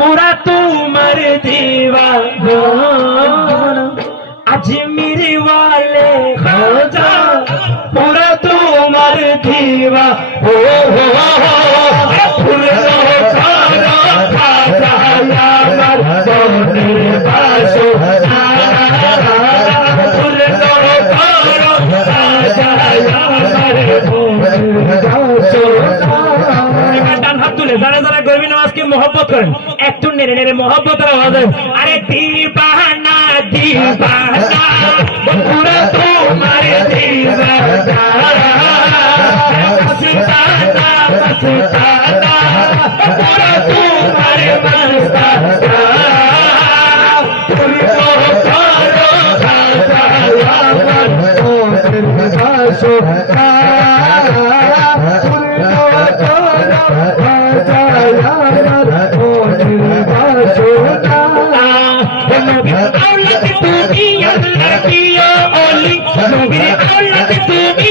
पूरा तुम्हार दीवाना अजमेर वाले खाजा पूरा तुम्हार दीवा हो फूल खाजा खाजा यार बोले बासो फूल खाजा यार बोले बासो যারা যারা গরবি নামাজকে মহব্বত করেন একটু নেড়ে নেড়ে মহব্বতের আওয়াজ আরে দিবানা দিবানা পুরো তোমার দিবানা মস্তানা মস্তানা পুরো তোমার মস্তানা পুরো করো খাজা আমার ওরে ভাসো তুমি